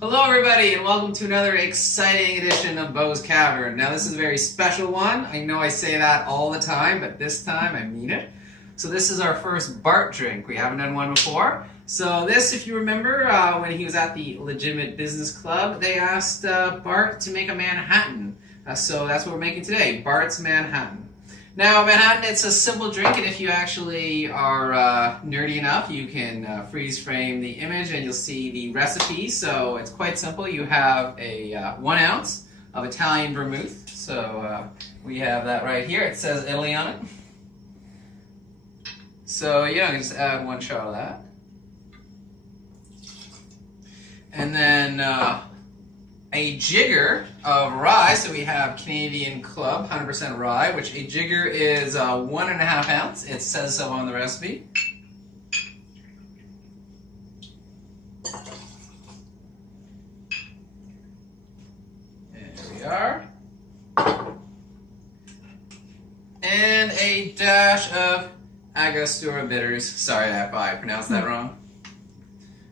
Hello everybody and welcome to another exciting edition of Bo's Cavern. Now this is a very special one. I know I say that all the time, but this time I mean it. So this is our first Bart drink. We haven't done one before. So this, if you remember, when he was at the Legitimate Business Club, they asked Bart to make a Manhattan. So that's what we're making today, Bart's Manhattan. Now, Manhattan, it's a simple drink, and if you actually are nerdy enough, you can freeze frame the image and you'll see the recipe. So it's quite simple. You have a 1 ounce of Italian vermouth. So we have that right here. It says Italy on it. So you can just add 1 shot of that. And then a jigger of rye, so we have Canadian Club 100% rye, which a jigger is 1.5 ounce. It says so on the recipe. There we are. And a dash of Angostura bitters. Sorry if I pronounced that wrong.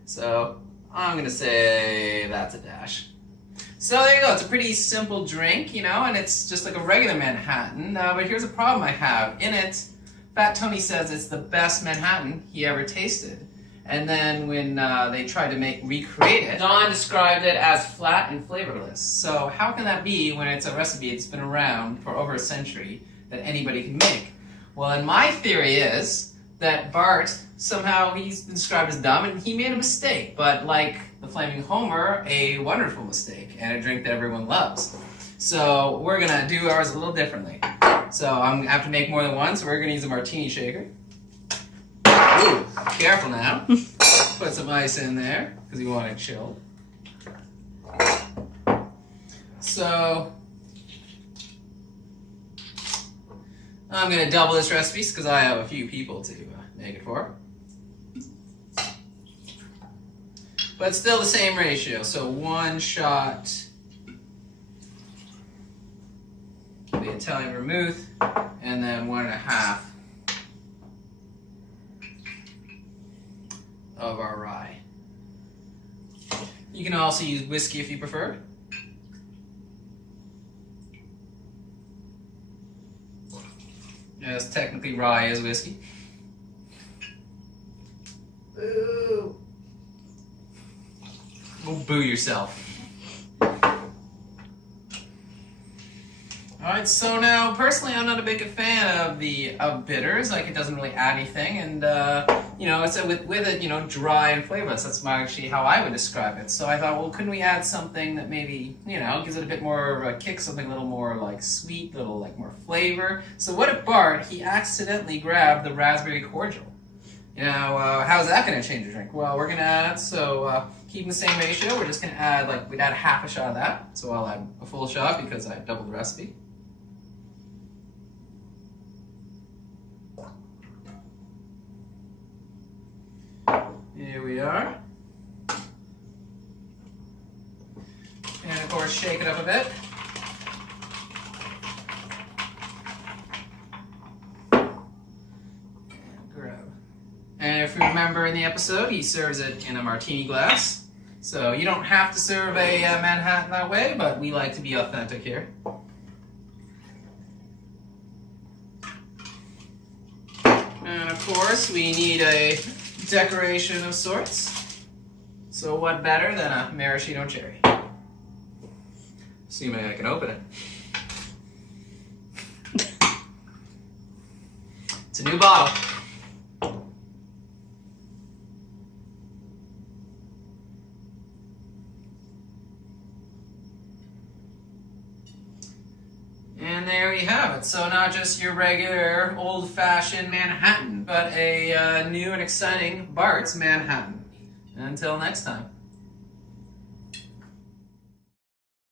So I'm going to say that's a dash. So there you go. It's a pretty simple drink, and it's just like a regular Manhattan. But here's a problem I have. In it, Fat Tony says it's the best Manhattan he ever tasted. And then when they tried to recreate it, Don described it as flat and flavorless. So how can that be when it's a recipe that's been around for over a century that anybody can make? Well, and my theory is that Bart, somehow he's been described as dumb and he made a mistake, but like the Flaming Homer, a wonderful mistake and a drink that everyone loves. So we're gonna do ours a little differently. So I'm gonna have to make more than one, so we're gonna use a martini shaker. Ooh, careful now. Put some ice in there, because you want it chilled. So I'm going to double this recipe because I have a few people to make it for. But still the same ratio. So 1 shot of the Italian vermouth and then 1.5 of our rye. You can also use whiskey if you prefer. Yes, technically rye is whiskey. Boo! Go boo yourself. Alright, so now personally I'm not a big fan of bitters. Like, it doesn't really add anything, and it's with it, dry and flavorless. That's actually how I would describe it. So I thought, well, couldn't we add something that maybe, gives it a bit more of a kick, something a little more like sweet, a little like more flavor. So what if Bart, he accidentally grabbed the raspberry cordial? How's that going to change the drink? Well, we're going to add, keeping the same ratio, we're just going to add, we'd add half a shot of that. So I'll add a full shot because I doubled the recipe. Here we are. And of course, shake it up a bit. And grab. And if you remember in the episode, he serves it in a martini glass. So you don't have to serve a Manhattan that way, but we like to be authentic here. And of course, we need a decoration of sorts. So what better than a maraschino cherry? Assuming I can open it. It's a new bottle. And there we have it. So not just your regular old-fashioned Manhattan, but a new and exciting Bart's Manhattan. Until next time.